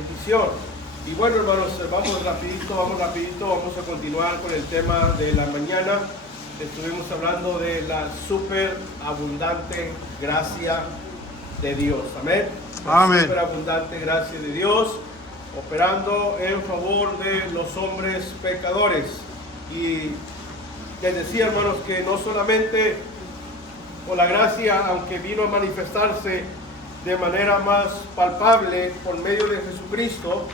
bendición. Y bueno, hermanos, vamos rapidito, vamos a continuar con el tema de la mañana. Estuvimos hablando de la superabundante gracia de Dios. Amén. Amén. Superabundante gracia de Dios, operando en favor de los hombres pecadores. Y les decía, hermanos, que no solamente por la gracia, aunque vino a manifestarse de manera más palpable por medio de Jesucristo,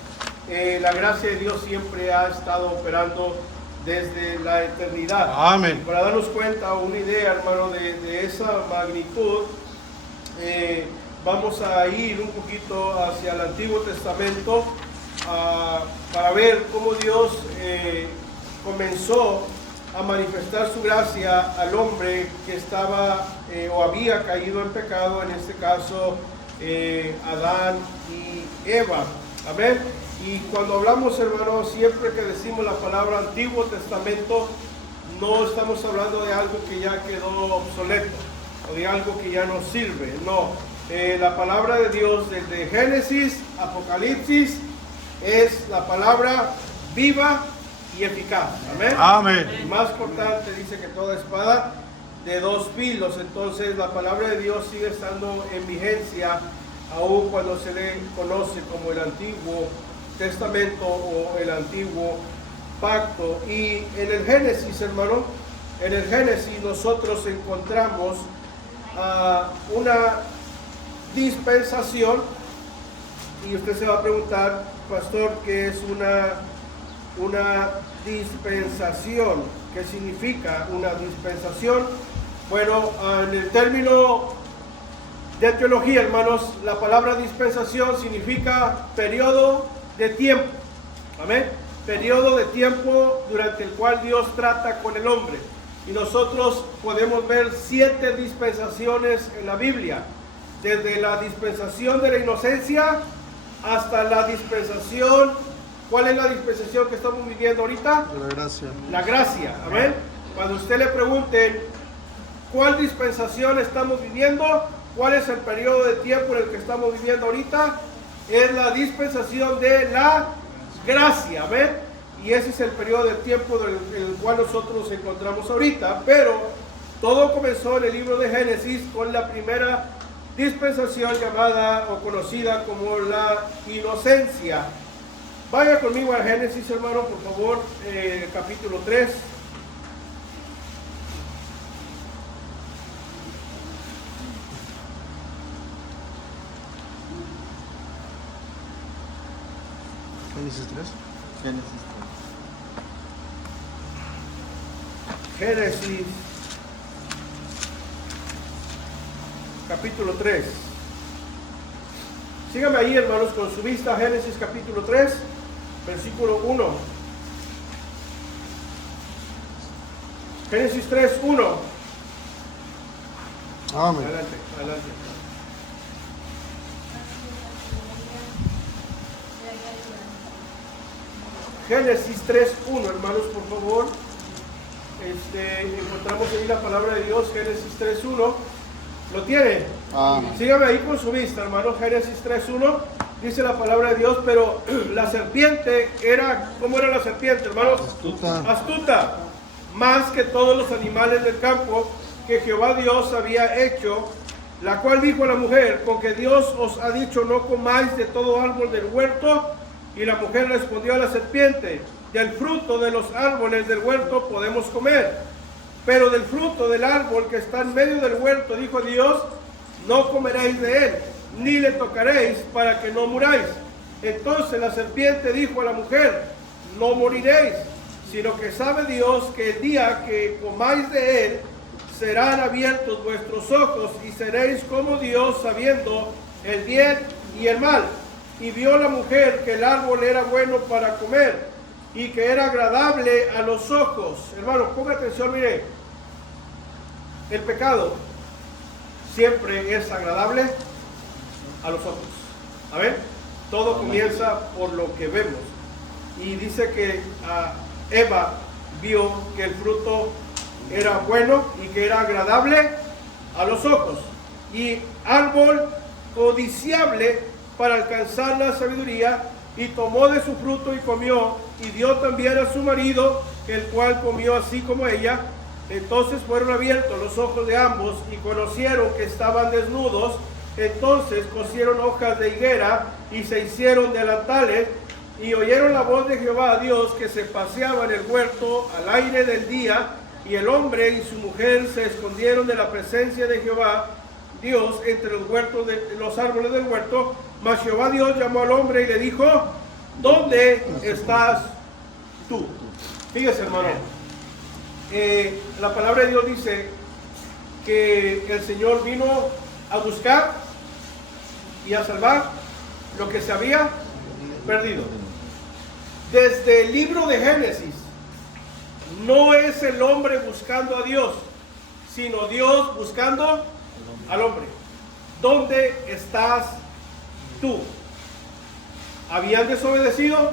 la gracia de Dios siempre ha estado operando desde la eternidad. Amén. Para darnos cuenta, una idea, hermano, de esa magnitud, vamos a ir un poquito hacia el Antiguo Testamento para ver cómo Dios comenzó a manifestar su gracia al hombre que estaba o había caído en pecado, en este caso Adán y Eva. Amén. Y cuando hablamos, hermanos, siempre que decimos la palabra Antiguo Testamento, no estamos hablando de algo que ya quedó obsoleto o de algo que ya no sirve. No, la palabra de Dios desde Génesis, Apocalipsis, es la palabra viva y eficaz. Amén. Amén. Y más cortante, dice, que toda espada de dos filos. Entonces la palabra de Dios sigue estando en vigencia aun cuando se le conoce como el Antiguo Testamento o el Antiguo Pacto. Y en el Génesis, hermano, en el Génesis nosotros encontramos una dispensación. Y usted se va a preguntar, pastor, ¿qué es una dispensación? ¿Qué significa una dispensación? Bueno, en el término de teología, hermanos, la palabra dispensación significa periodo de tiempo. Amén. Periodo de tiempo durante el cual Dios trata con el hombre. Y nosotros podemos ver 7 dispensaciones en la Biblia. Desde la dispensación de la inocencia hasta la dispensación. ¿Cuál es la dispensación que estamos viviendo ahorita? La gracia. La gracia. Amén. Cuando usted le pregunte cuál dispensación estamos viviendo, cuál es el periodo de tiempo en el que estamos viviendo ahorita, es la dispensación de la gracia. Amén. Y ese es el periodo de tiempo en el cual nosotros nos encontramos ahorita. Pero todo comenzó en el libro de Génesis con la primera dispensación llamada o conocida como la inocencia. Vaya conmigo a Génesis, hermano, por favor, capítulo 3. Génesis 3. Génesis, capítulo 3. Síganme ahí, hermanos, con su vista. Génesis, capítulo 3, versículo 1. Génesis 3, 1. Amén. Adelante, adelante. Génesis 3, 1, hermanos, por favor. Encontramos ahí la palabra de Dios, Génesis 3, 1. ¿Lo tiene? Amén. Sígame ahí con su vista, hermano. Génesis 3, 1. Dice la palabra de Dios, pero la serpiente era, ¿cómo era la serpiente, hermanos? Astuta. Astuta, más que todos los animales del campo que Jehová Dios había hecho, la cual dijo a la mujer: con que Dios os ha dicho, no comáis de todo árbol del huerto. Y la mujer respondió a la serpiente: del fruto de los árboles del huerto podemos comer, pero del fruto del árbol que está en medio del huerto, dijo Dios, no comeréis de él, ni le tocaréis, para que no muráis. Entonces la serpiente dijo a la mujer: no moriréis, sino que sabe Dios que el día que comáis de él, serán abiertos vuestros ojos, y seréis como Dios, sabiendo el bien y el mal. Y vio la mujer que el árbol era bueno para comer, y que era agradable a los ojos. Hermano, ponga atención, mire. El pecado siempre es agradable a los ojos. ¿Amén? Todo comienza por lo que vemos. Y dice que Eva vio que el fruto era bueno y que era agradable a los ojos. Y árbol codiciable para alcanzar la sabiduría, y tomó de su fruto y comió, y dio también a su marido, el cual comió así como ella. Entonces fueron abiertos los ojos de ambos, y conocieron que estaban desnudos. Entonces cosieron hojas de higuera, y se hicieron delantales, y oyeron la voz de Jehová Dios, que se paseaba en el huerto al aire del día, y el hombre y su mujer se escondieron de la presencia de Jehová Dios entre los árboles del huerto. Mas Jehová Dios llamó al hombre y le dijo: ¿dónde estás tú? Fíjese, hermano, la palabra de Dios dice que el Señor vino a buscar y a salvar lo que se había perdido. Desde el libro de Génesis, no es el hombre buscando a Dios, sino Dios buscando al hombre. ¿Dónde estás tú? Habían desobedecido,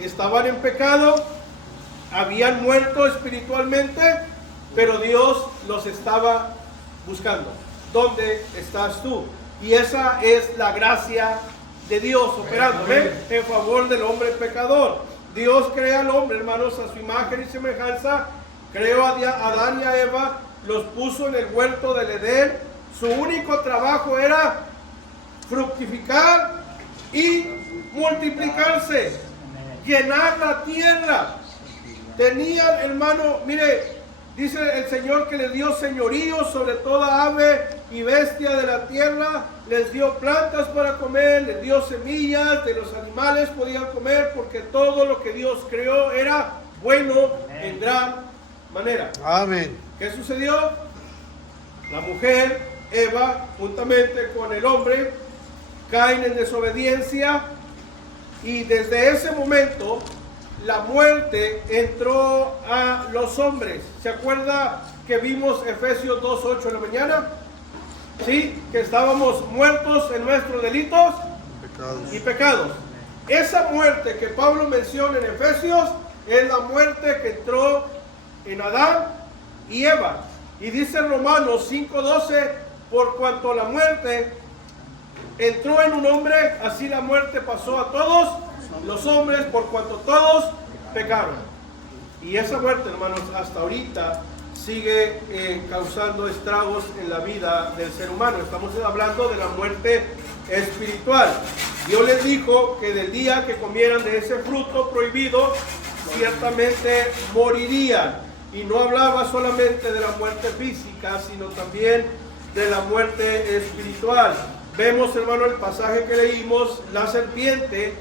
estaban en pecado, habían muerto espiritualmente, pero Dios los estaba buscando. ¿Dónde estás tú? Y esa es la gracia de Dios operando en favor del hombre pecador. Dios crea al hombre, hermanos, a su imagen y semejanza. Creó a Adán y a Eva, los puso en el huerto del Edén. Su único trabajo era fructificar y multiplicarse, llenar la tierra. Tenían, hermano, mire, dice el Señor que les dio señorío sobre toda ave y bestia de la tierra, les dio plantas para comer, les dio semillas, de los animales podían comer, porque todo lo que Dios creó era bueno en gran manera. Amén. ¿Qué sucedió? La mujer, Eva, juntamente con el hombre, caen en desobediencia, y desde ese momento la muerte entró a los hombres. ¿Se acuerda que vimos Efesios 2:8 en la mañana? Sí, que estábamos muertos en nuestros delitos y pecados. Esa muerte que Pablo menciona en Efesios es la muerte que entró en Adán y Eva. Y dice en Romanos 5:12: por cuanto la muerte entró en un hombre, así la muerte pasó a todos los hombres, por cuanto todos pecaron. Y esa muerte, hermanos, hasta ahorita sigue causando estragos en la vida del ser humano. Estamos hablando de la muerte espiritual. Dios les dijo que del día que comieran de ese fruto prohibido, ciertamente morirían. Y no hablaba solamente de la muerte física, sino también de la muerte espiritual. Vemos, hermano, el pasaje que leímos: la serpiente,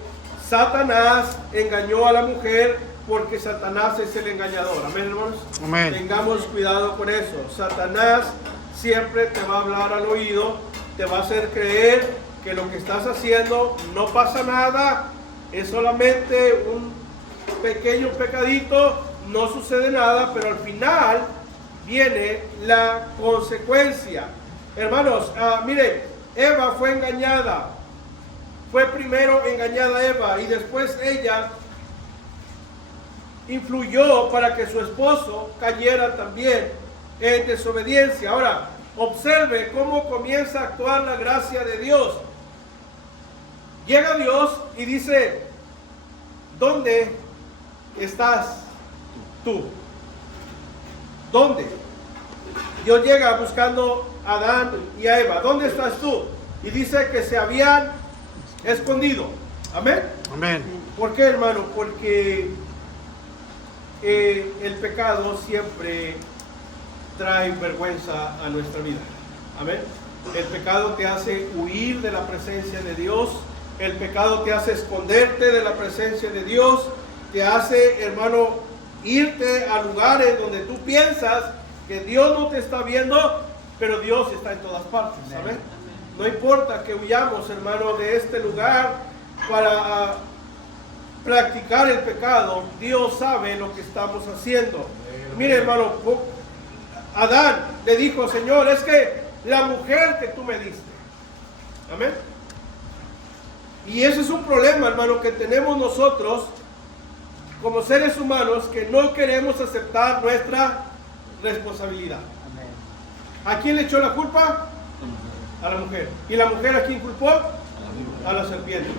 Satanás, engañó a la mujer, porque Satanás es el engañador. Amén, hermanos. Amén. Tengamos cuidado con eso. Satanás siempre te va a hablar al oído, te va a hacer creer que lo que estás haciendo no pasa nada, es solamente un pequeño pecadito, no sucede nada, pero al final viene la consecuencia. Hermanos, mire, Eva fue engañada. Fue primero engañada Eva, y después ella influyó para que su esposo cayera también en desobediencia. Ahora, observe cómo comienza a actuar la gracia de Dios. Llega Dios y dice: ¿dónde estás tú? ¿Dónde? Dios llega buscando a Adán y a Eva. ¿Dónde estás tú? Y dice que se habían escondido. Amén. Amén. ¿Por qué, hermano? Porque el pecado siempre trae vergüenza a nuestra vida. Amén. El pecado te hace huir de la presencia de Dios. El pecado te hace esconderte de la presencia de Dios. Te hace, hermano, irte a lugares donde tú piensas que Dios no te está viendo, pero Dios está en todas partes. Amén. No importa que huyamos, hermano, de este lugar para practicar el pecado. Dios sabe lo que estamos haciendo. Mire, hermano, Adán le dijo: Señor, es que la mujer que tú me diste. Amén. Y ese es un problema, hermano, que tenemos nosotros como seres humanos, que no queremos aceptar nuestra responsabilidad. ¿A quién le echó la culpa? A la mujer. ¿Y la mujer a quién culpó? a la serpiente.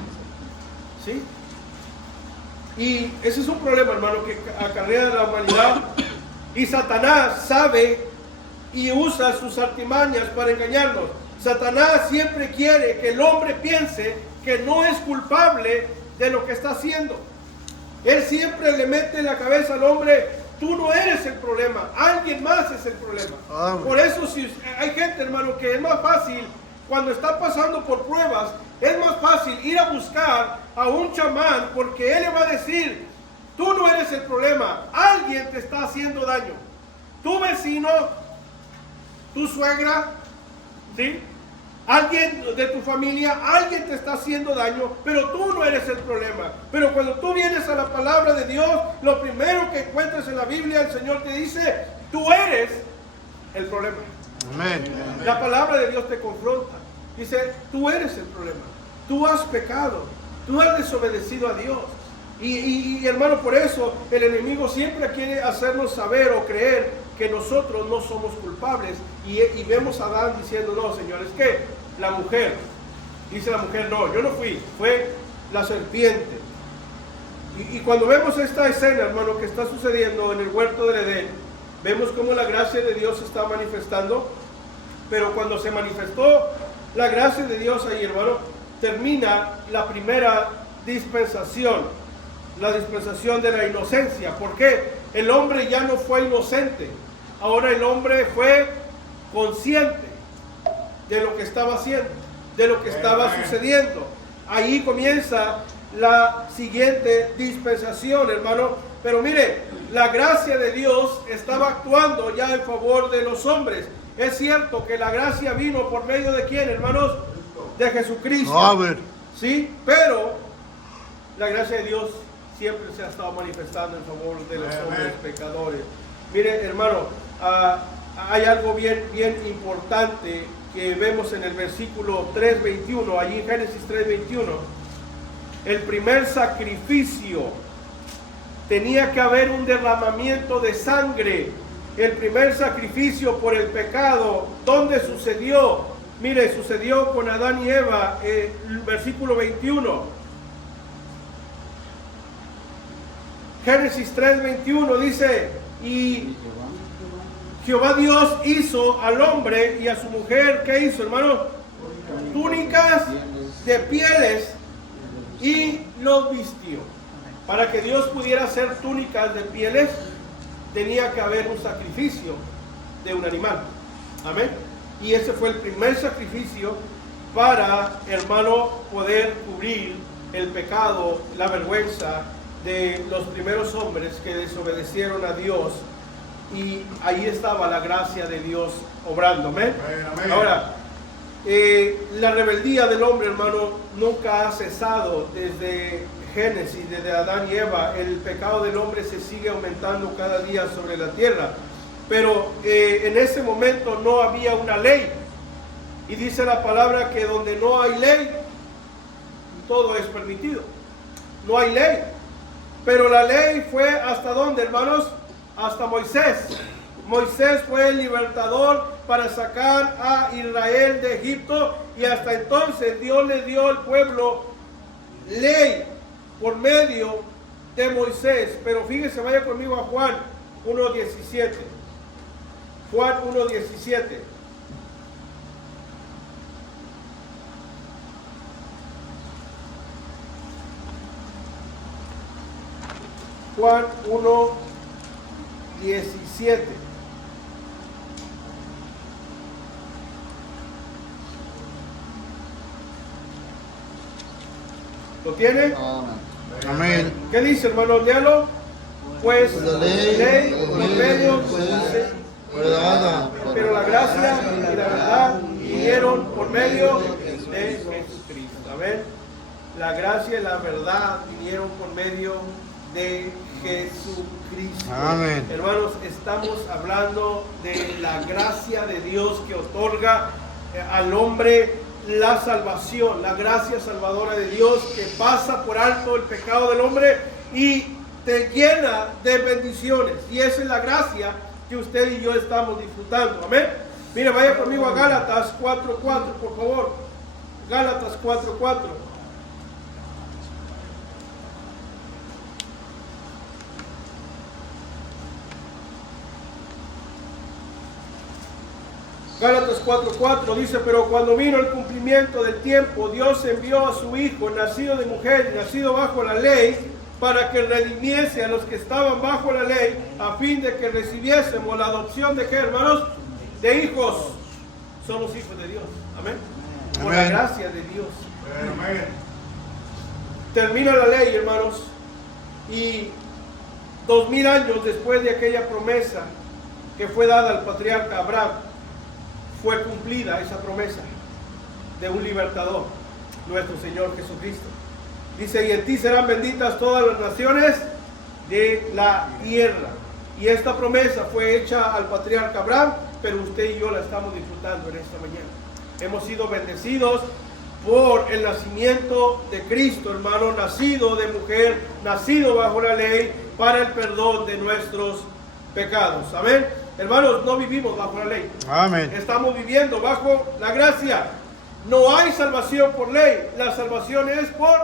¿Sí? Y ese es un problema, hermano, que acarrea a la humanidad. Y Satanás sabe y usa sus artimañas para engañarnos. Satanás siempre quiere que el hombre piense que no es culpable de lo que está haciendo. Él siempre le mete en la cabeza al hombre: tú no eres el problema, alguien más es el problema. Por eso, si hay gente, hermano, que es más fácil, cuando está pasando por pruebas, es más fácil ir a buscar a un chamán, porque él le va a decir: tú no eres el problema, alguien te está haciendo daño. Tu vecino, tu suegra, ¿sí? Alguien de tu familia, alguien te está haciendo daño, pero tú no eres el problema. Pero cuando tú vienes a la palabra de Dios, lo primero que encuentras en la Biblia, el Señor te dice: tú eres el problema. Amén. La palabra de Dios te confronta. Dice: tú eres el problema. Tú has pecado. Tú has desobedecido a Dios. Y hermano, por eso el enemigo siempre quiere hacernos saber o creer que nosotros no somos culpables. Y vemos a Adán diciendo: no, Señor, es que la mujer. Dice la mujer: no, yo no fui, fue la serpiente. Y cuando vemos esta escena, hermano, que está sucediendo en el huerto del Edén, vemos cómo la gracia de Dios se está manifestando. Pero cuando se manifestó la gracia de Dios ahí, hermano, termina la primera dispensación, la dispensación de la inocencia. ¿Por qué? El hombre ya no fue inocente, ahora el hombre fue consciente de lo que estaba haciendo, de lo que estaba sucediendo. Ahí comienza la siguiente dispensación, hermano. Pero mire, la gracia de Dios estaba actuando ya en favor de los hombres. Es cierto que la gracia vino por medio de ¿quién, hermanos? De Jesucristo. Amén. Sí, pero la gracia de Dios siempre se ha estado manifestando en favor de los hombres pecadores. Mire, hermano, hay algo bien importante que vemos en el versículo 3:21, allí en Génesis 3:21. El primer sacrificio, tenía que haber un derramamiento de sangre. El primer sacrificio por el pecado, ¿dónde sucedió? Mire, sucedió con Adán y Eva, el versículo 21. Génesis 3:21 dice: y Jehová Dios hizo al hombre y a su mujer, ¿qué hizo, hermano? Túnicas de pieles y los vistió. Para que Dios pudiera hacer túnicas de pieles, tenía que haber un sacrificio de un animal. Amén. Y ese fue el primer sacrificio para, hermano, poder cubrir el pecado, la vergüenza de los primeros hombres que desobedecieron a Dios. Y ahí estaba la gracia de Dios obrando. Amén. Amén. Ahora, la rebeldía del hombre, hermano, nunca ha cesado desde Génesis, desde Adán y Eva. El pecado del hombre se sigue aumentando cada día sobre la tierra. Pero en ese momento no había una ley. Y dice la palabra que donde no hay ley, todo es permitido. No hay ley. Pero la ley fue ¿hasta dónde, hermanos? Hasta Moisés. Moisés fue el libertador para sacar a Israel de Egipto. Y hasta entonces Dios le dio al pueblo ley por medio de Moisés. Pero fíjese, vaya conmigo a Juan 1:17. Juan 1:17. Juan 1:17. ¿Lo tiene? Amén. ¿Qué dice, hermano? Léalo. Pues La ley por medio fue dada, pero la gracia y la verdad vinieron por medio de Jesucristo. Amén. La gracia y la verdad vinieron por medio de Jesucristo. Amén. Hermanos, estamos hablando de la gracia de Dios que otorga al hombre la salvación, la gracia salvadora de Dios que pasa por alto el pecado del hombre y te llena de bendiciones. Y esa es la gracia que usted y yo estamos disfrutando. Amén. Mire, vaya conmigo a Gálatas 4:4, por favor. Gálatas 4:4. Gálatas 4:4 dice: pero cuando vino el cumplimiento del tiempo, Dios envió a su Hijo, nacido de mujer y nacido bajo la ley, para que redimiese a los que estaban bajo la ley, a fin de que recibiésemos la adopción de ¿qué, hermanos? De hijos. Somos hijos de Dios. Amén. Por la gracia de Dios. Amén. Termina la ley, hermanos, y 2000 años después de aquella promesa que fue dada al patriarca Abraham, fue cumplida esa promesa de un libertador, nuestro Señor Jesucristo. Dice: y en ti serán benditas todas las naciones de la tierra. Y esta promesa fue hecha al patriarca Abraham, pero usted y yo la estamos disfrutando en esta mañana. Hemos sido bendecidos por el nacimiento de Cristo, hermano, nacido de mujer, nacido bajo la ley, para el perdón de nuestros pecados. Amén. Hermanos, no vivimos bajo la ley. Amén. Estamos viviendo bajo la gracia. No hay salvación por ley. La salvación es por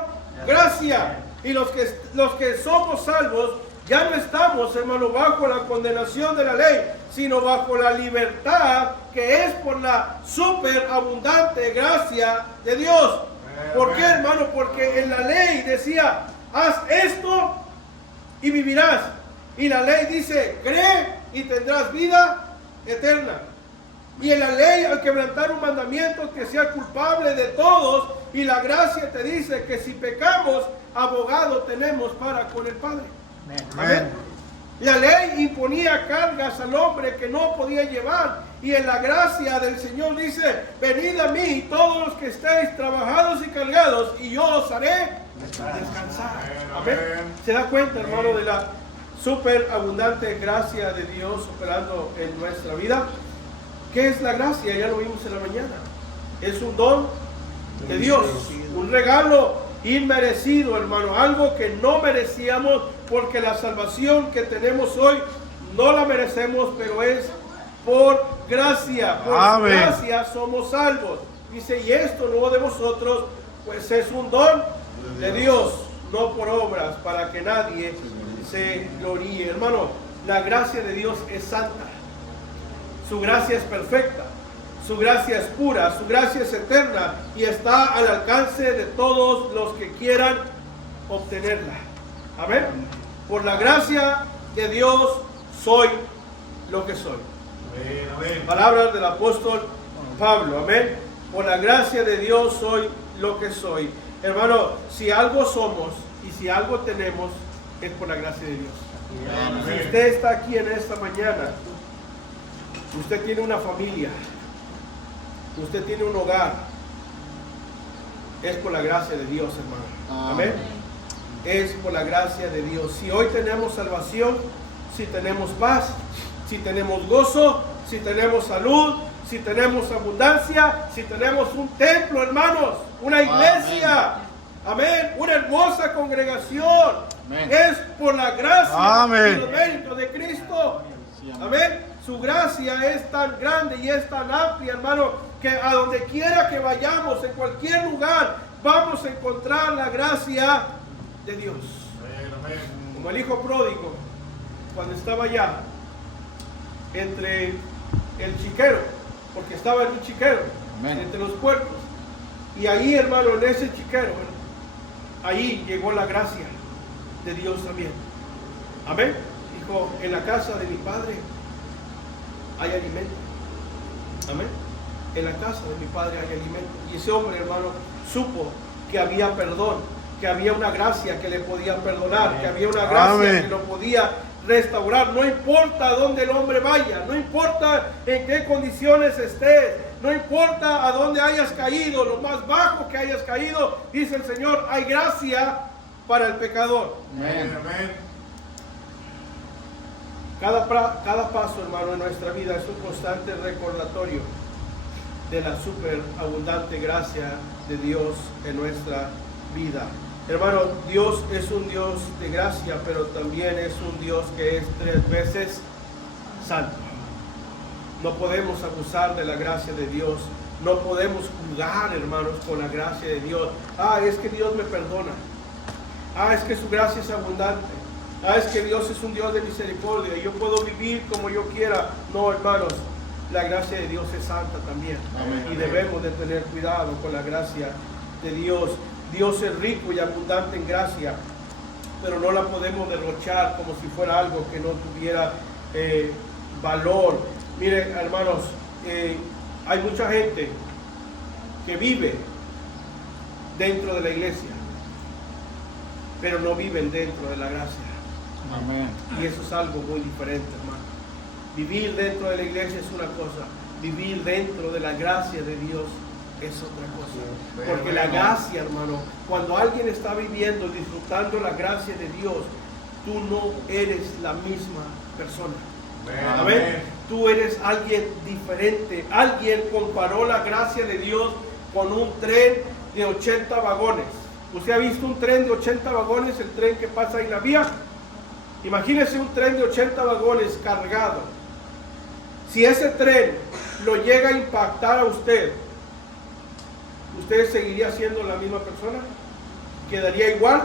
gracia. Y los que somos salvos, ya no estamos, hermano, bajo la condenación de la ley, sino bajo la libertad que es por la superabundante gracia de Dios. ¿Por qué, hermano? Porque en la ley decía: haz esto y vivirás. Y la ley dice: cree y tendrás vida eterna. Y en la ley, al quebrantar un mandamiento, que sea culpable de todos. Y la gracia te dice que si pecamos, abogado tenemos para con el Padre. Amén. La ley imponía cargas al hombre que no podía llevar. Y en la gracia del Señor dice: venid a mí todos los que estéis trabajados y cargados, y yo os haré descansar. Amén. ¿Se da cuenta, hermano, de la superabundante gracia de Dios operando en nuestra vida? ¿Qué es la gracia? Ya lo vimos en la mañana. Es un don de Dios, un regalo inmerecido, hermano, algo que no merecíamos, porque la salvación que tenemos hoy no la merecemos, pero es por gracia. Por gracia somos salvos. Dice: y esto no de vosotros, pues es un don de Dios, no por obras, para que nadie se gloríe. Hermano, la gracia de Dios es santa. Su gracia es perfecta. Su gracia es pura, su gracia es eterna y está al alcance de todos los que quieran obtenerla. Amén. Por la gracia de Dios soy lo que soy. Amén. Palabras del apóstol Pablo. Amén. Por la gracia de Dios soy lo que soy. Hermano, si algo somos y si algo tenemos, es por la gracia de Dios. Amén. Si usted está aquí en esta mañana, usted tiene una familia, usted tiene un hogar, es por la gracia de Dios, hermano. Amén. Es por la gracia de Dios. Si hoy tenemos salvación, si tenemos paz, si tenemos gozo, si tenemos salud, si tenemos abundancia, si tenemos un templo, hermanos, una iglesia, amén, una hermosa congregación, es por la gracia y los méritos de Cristo. Amén. Su gracia es tan grande y es tan amplia, hermano, que a donde quiera que vayamos, en cualquier lugar, vamos a encontrar la gracia de Dios. Como el hijo pródigo, cuando estaba allá entre el chiquero, porque estaba en un chiquero, entre los puertos, y ahí, hermano, en ese chiquero, ahí llegó la gracia de Dios también. Amén. Dijo: en la casa de mi padre hay alimento. Amén. En la casa de mi padre hay alimento. Y ese hombre, hermano, supo que había perdón, que había una gracia que le podía perdonar, que había una gracia que lo podía restaurar. No importa a dónde el hombre vaya, no importa en qué condiciones estés, no importa a dónde hayas caído, lo más bajo que hayas caído, dice el Señor, hay gracia para el pecador. Amén. Cada paso, hermano, en nuestra vida es un constante recordatorio de la superabundante gracia de Dios en nuestra vida. Hermano, Dios es un Dios de gracia, pero también es un Dios que es 3 veces santo. No podemos abusar de la gracia de Dios No podemos jugar, hermanos, con la gracia de Dios. Es que Dios me perdona. Es que su gracia es abundante. Es que Dios es un Dios de misericordia. Yo puedo vivir como yo quiera. No, hermanos, la gracia de Dios es santa también. Amén. Y debemos de tener cuidado con la gracia de Dios. Dios es rico y abundante en gracia, pero no la podemos derrochar como si fuera algo que no tuviera valor. Miren, hermanos, hay mucha gente que vive dentro de la iglesia, pero no viven dentro de la gracia. Amén. Y eso es algo muy diferente, hermano. Vivir dentro de la iglesia es una cosa, vivir dentro de la gracia de Dios es otra cosa. Porque la gracia, hermano, cuando alguien está viviendo, disfrutando la gracia de Dios, tú no eres la misma persona. Amén. Tú eres alguien diferente. Alguien comparó la gracia de Dios con un tren de 80 vagones. ¿Usted ha visto un tren de 80 vagones? El tren que pasa en la vía. Imagínese un tren de 80 vagones cargado. Si ese tren lo llega a impactar a usted, ¿usted seguiría siendo la misma persona? ¿Quedaría igual?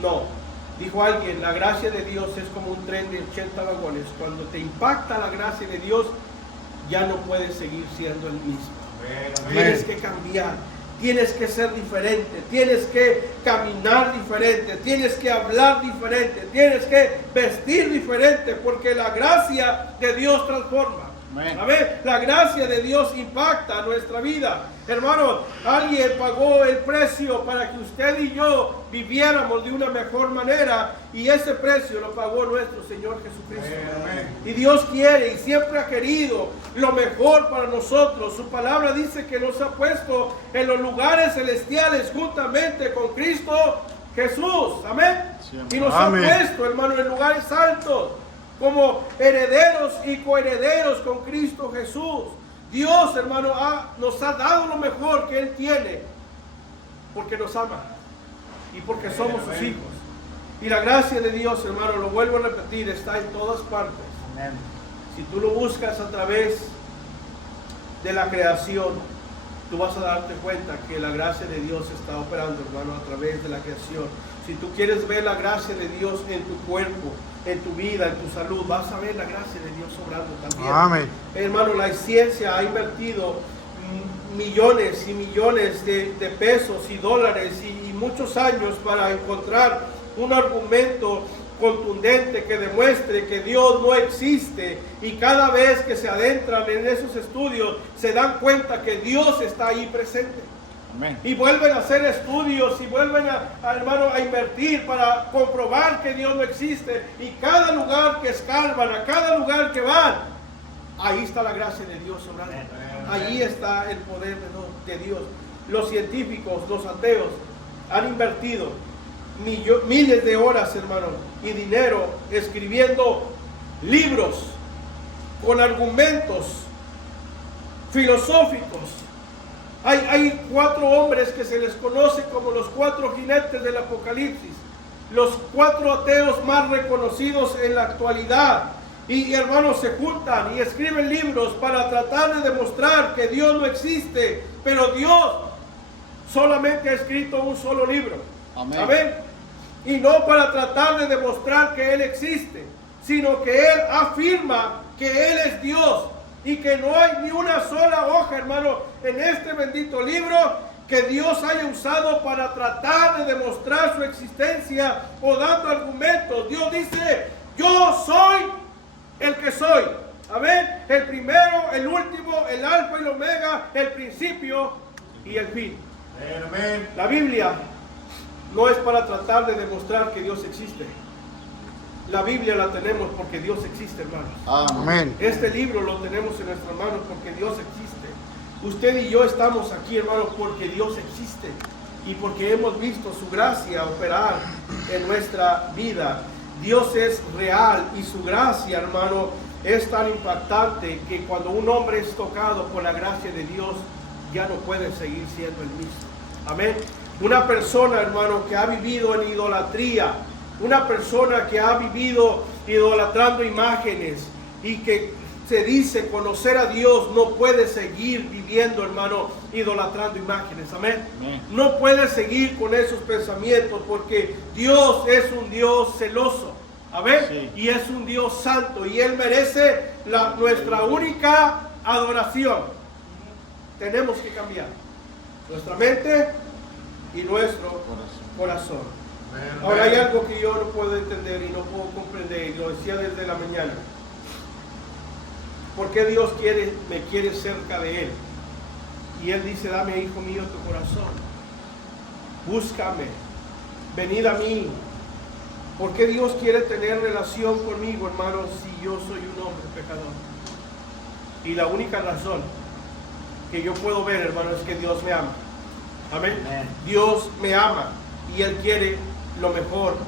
No. Dijo alguien, la gracia de Dios es como un tren de 80 vagones. Cuando te impacta la gracia de Dios, ya no puedes seguir siendo el mismo. Tienes que cambiar, tienes que ser diferente, tienes que caminar diferente, tienes que hablar diferente, tienes que vestir diferente, porque la gracia de Dios transforma. Amén. La gracia de Dios impacta nuestra vida. Hermanos, alguien pagó el precio para que usted y yo viviéramos de una mejor manera, y ese precio lo pagó nuestro Señor Jesucristo. Amén. Y Dios quiere y siempre ha querido lo mejor para nosotros. Su palabra dice que nos ha puesto en los lugares celestiales juntamente con Cristo Jesús. Amén. Siempre. Y nos ha puesto, hermanos, en lugares altos, como herederos y coherederos con Cristo Jesús. Dios, hermano, nos ha dado lo mejor que Él tiene, porque nos ama y porque somos sus hijos. Y la gracia de Dios, hermano, lo vuelvo a repetir, está en todas partes. Amén. Si tú lo buscas a través de la creación, tú vas a darte cuenta que la gracia de Dios está operando, hermano, a través de la creación. Si tú quieres ver la gracia de Dios en tu cuerpo, en tu vida, en tu salud, vas a ver la gracia de Dios obrando también. Amén. Hermano, la ciencia ha invertido millones y millones de pesos y dólares y muchos años para encontrar un argumento contundente que demuestre que Dios no existe, y cada vez que se adentran en esos estudios se dan cuenta que Dios está ahí presente. Amén. Y vuelven a hacer estudios y vuelven hermano, a invertir para comprobar que Dios no existe, y cada lugar que escarban, a cada lugar que van, ahí está la gracia de Dios obrando. Ahí está el poder de Dios. Los científicos, los ateos, han invertido miles de horas, hermano, y dinero escribiendo libros con argumentos filosóficos. Hay 4 hombres que se les conoce como los 4 jinetes del Apocalipsis, los 4 ateos más reconocidos en la actualidad. Y hermanos, se juntan y escriben libros para tratar de demostrar que Dios no existe, pero Dios solamente ha escrito un solo libro. Amén. Amén. Y no para tratar de demostrar que Él existe, sino que Él afirma que Él es Dios, y que no hay ni una sola hoja, hermano, en este bendito libro que Dios haya usado para tratar de demostrar su existencia o dando argumentos. Dios dice: yo soy el que soy. Amén. El primero, el último, el alfa y el omega, el principio y el fin. Amén. La Biblia no es para tratar de demostrar que Dios existe. La Biblia la tenemos porque Dios existe, hermanos. Amén. Este libro lo tenemos en nuestras manos porque Dios existe. Usted y yo estamos aquí, hermanos, porque Dios existe y porque hemos visto su gracia operar en nuestra vida. Dios es real y su gracia, hermano, es tan impactante que cuando un hombre es tocado por la gracia de Dios, ya no puede seguir siendo el mismo. Amén. Una persona, hermano, que ha vivido en idolatría, una persona que ha vivido idolatrando imágenes y que se dice conocer a Dios, no puede seguir viviendo, hermano, idolatrando imágenes. Amén. No puede seguir con esos pensamientos, porque Dios es un Dios celoso. Amén. Sí. Y es un Dios santo, y Él merece nuestra única adoración. Tenemos que cambiar nuestra mente y nuestro corazón. Ahora hay algo que yo no puedo entender y no puedo comprender, y lo decía desde la mañana. ¿Por qué Dios me quiere cerca de Él? Y Él dice, dame, hijo mío, tu corazón. Búscame. Venid a mí. ¿Por qué Dios quiere tener relación conmigo, hermanos, si yo soy un hombre pecador? Y la única razón que yo puedo ver, hermano, es que Dios me ama. Amén. Dios me ama y Él quiere lo mejor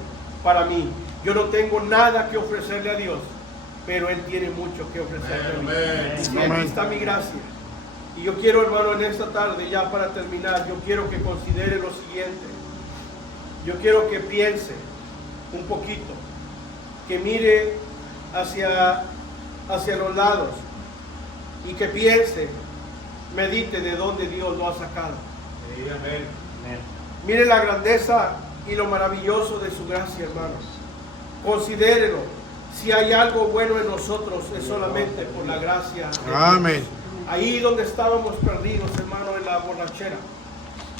para mí. Yo no tengo nada que ofrecerle a Dios, pero Él tiene mucho que ofrecerle a mí. Y aquí está mi gracia. Y yo quiero, hermano, en esta tarde, ya para terminar, yo quiero que considere lo siguiente. Yo quiero que piense un poquito, que mire hacia los lados y que piense, medite de dónde Dios lo ha sacado. Mire la grandeza y lo maravilloso de su gracia, hermanos. Considérelo. Si hay algo bueno en nosotros, es solamente por la gracia de Dios. Amén. Ahí donde estábamos perdidos, hermano, en la borrachera.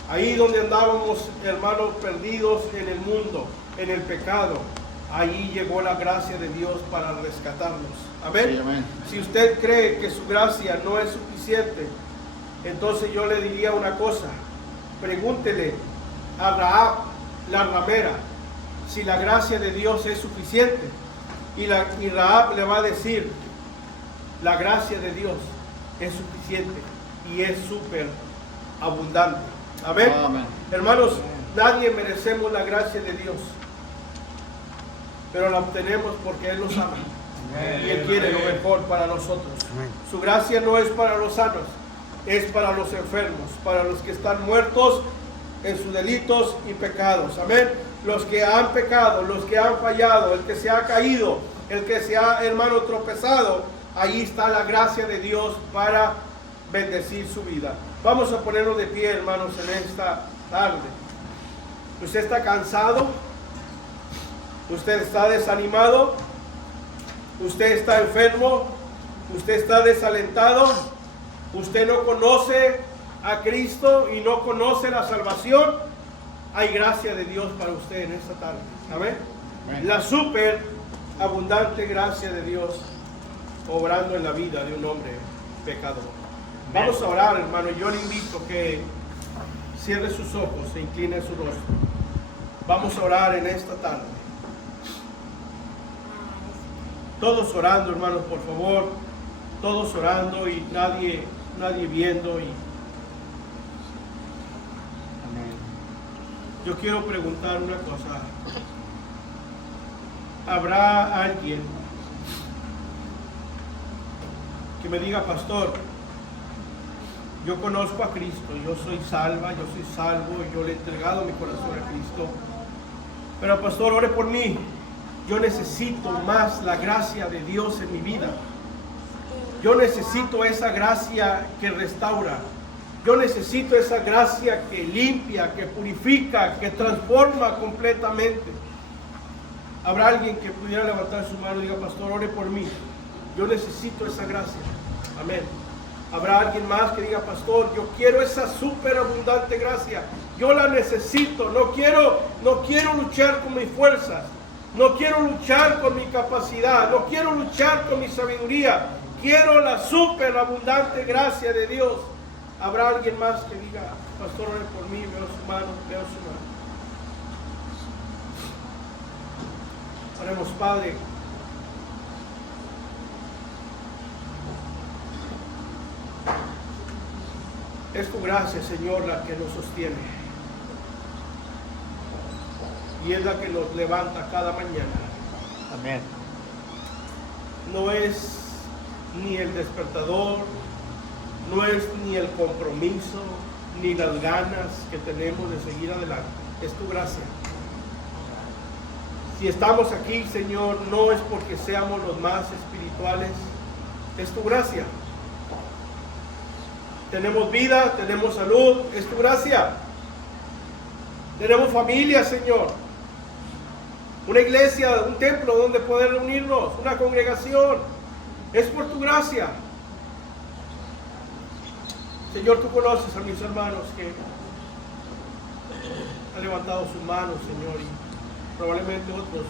Ahí donde andábamos, hermanos, perdidos en el mundo, en el pecado. Ahí llegó la gracia de Dios para rescatarnos. Amén. Sí, amén. Si usted cree que su gracia no es suficiente, entonces yo le diría una cosa. Pregúntele a Rahab, la ramera, si la gracia de Dios es suficiente. Y Rahab le va a decir, la gracia de Dios es suficiente y es súper abundante. Amén. Amén. Hermanos, nadie merecemos la gracia de Dios, pero la obtenemos porque Él nos ama. Y Él quiere lo mejor para nosotros. Su gracia no es para los sanos, es para los enfermos, para los que están muertos en sus delitos y pecados. Amén. Los que han pecado, los que han fallado, el que se ha caído, el que se ha, hermano, tropezado, ahí está la gracia de Dios para bendecir su vida. Vamos a ponernos de pie, hermanos, en esta tarde. ¿Usted está cansado? ¿Usted está desanimado? ¿Usted está enfermo? ¿Usted está desalentado? ¿Usted no conoce a Cristo y no conoce la salvación? Hay gracia de Dios para usted en esta tarde. Amén. La súper abundante gracia de Dios obrando en la vida de un hombre pecador. Vamos a orar, hermano. Yo le invito que cierre sus ojos, se incline su rostro. Vamos a orar en esta tarde. Todos orando, hermanos, por favor. Todos orando y nadie viendo. Yo quiero preguntar una cosa. ¿Habrá alguien que me diga, pastor, yo conozco a Cristo, yo soy salva, yo soy salvo, yo le he entregado mi corazón a Cristo, pero pastor, ore por mí, yo necesito más la gracia de Dios en mi vida, yo necesito esa gracia que restaura, yo necesito esa gracia que limpia, que purifica, que transforma completamente? ¿Habrá alguien que pudiera levantar su mano y diga, pastor, ore por mí, yo necesito esa gracia? Amén. ¿Habrá alguien más que diga, pastor, yo quiero esa súper abundante gracia, yo la necesito, no quiero luchar con mis fuerzas, no quiero luchar con mi capacidad, no quiero luchar con mi sabiduría, quiero la súper abundante gracia de Dios? ¿Habrá alguien más que diga, pastor, ore por mí? Veo su mano, veo su mano. Oremos, Padre. Es tu gracia, Señor, la que nos sostiene. Y es la que nos levanta cada mañana. Amén. No es ni el despertador, no es ni el compromiso, ni las ganas que tenemos de seguir adelante. Es tu gracia. Si estamos aquí, Señor, no es porque seamos los más espirituales, Es tu gracia. Tenemos vida, tenemos salud, es tu gracia. Tenemos familia, Señor. Una iglesia, un templo donde poder reunirnos, una congregación. Es por tu gracia. Señor, tú conoces a mis hermanos que han levantado sus manos, Señor, y probablemente otros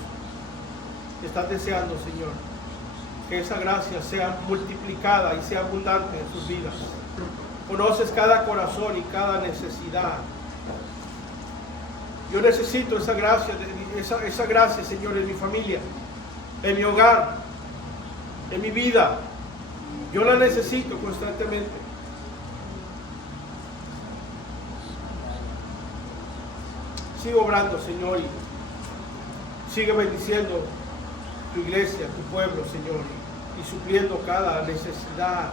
que están deseando, Señor, que esa gracia sea multiplicada y sea abundante en sus vidas. Conoces cada corazón y cada necesidad. Yo necesito esa gracia, Señor, en mi familia, en mi hogar, en mi vida. Yo la necesito constantemente. Sigue obrando, Señor, y sigue bendiciendo tu iglesia, tu pueblo, Señor, y supliendo cada necesidad.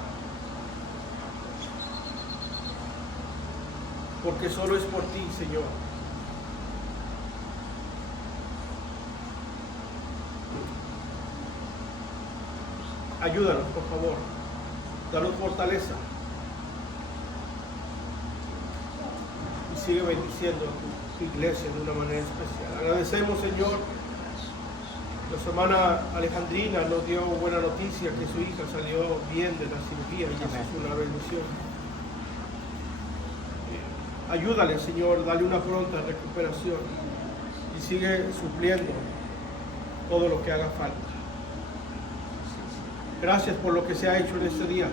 Porque solo es por ti, Señor. Ayúdanos, por favor. Danos fortaleza. Y sigue bendiciendo tu iglesia de una manera especial. Agradecemos, Señor. Nuestra hermana Alejandrina nos dio buena noticia que su hija salió bien de la cirugía y eso es una bendición. Ayúdale, Señor, dale una pronta recuperación y sigue supliendo todo lo que haga falta. Gracias por lo que se ha hecho en este día.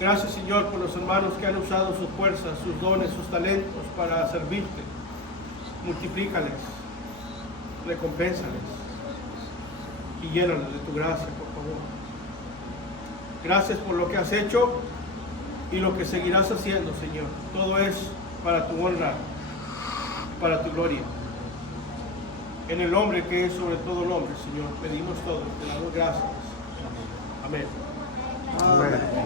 Gracias, Señor, por los hermanos que han usado sus fuerzas, sus dones, sus talentos para servirte. Multiplícales, recompénsales y llénalos de tu gracia, por favor. Gracias por lo que has hecho y lo que seguirás haciendo, Señor. Todo es para tu honra, para tu gloria. En el nombre que es sobre todo nombre, Señor, pedimos todo. Te damos gracias. Amén. Amén.